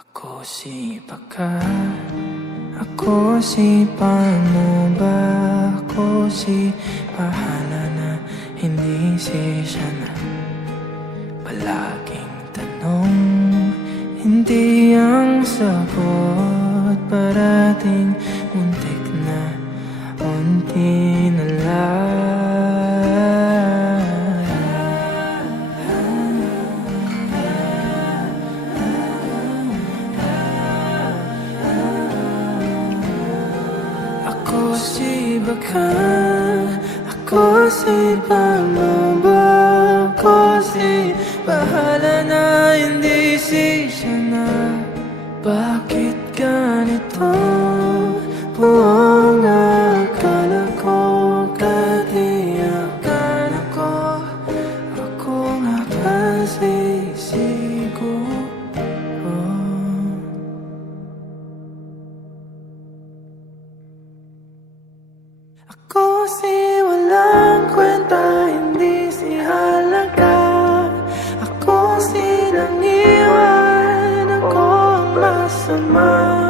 Ako si Baka, ako si paano ba, ako si bahala na, hindi si siya na. Palaging tanong, hindi ang sagot, parating muntik na, unti na lang. Ako si Baka, ako si paano ba, ako si bahala na, hindi si siya na. Bakit ganito buong akala ko, katiyakan ako nga ba sisiguro? Ako si walang kwenta, hindi si halaga. Ako si nangiwan, ako ang masama.